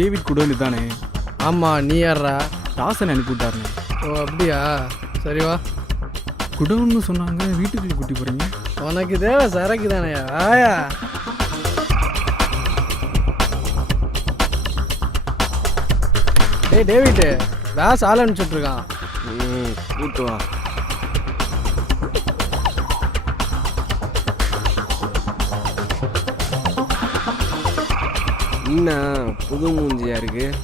David godown தானே? ஆமாம், நீ யாரா? தாசன் அனுப்பி விட்டாருண்ணே. ஓ அப்படியா, சரி வா. குடோன்னு சொன்னாங்க, வீட்டுக்குள்ளே கூட்டி போகிறீங்க? உனக்கு தேவை சரக்கு தானேயா, ஆயா. டேய் டேவிட்டு, தாஸ் ஆள் அனுப்பிச்சுட்ருக்கான். கூட்டு வா. என்ன புது மூஞ்சியா இருக்கு?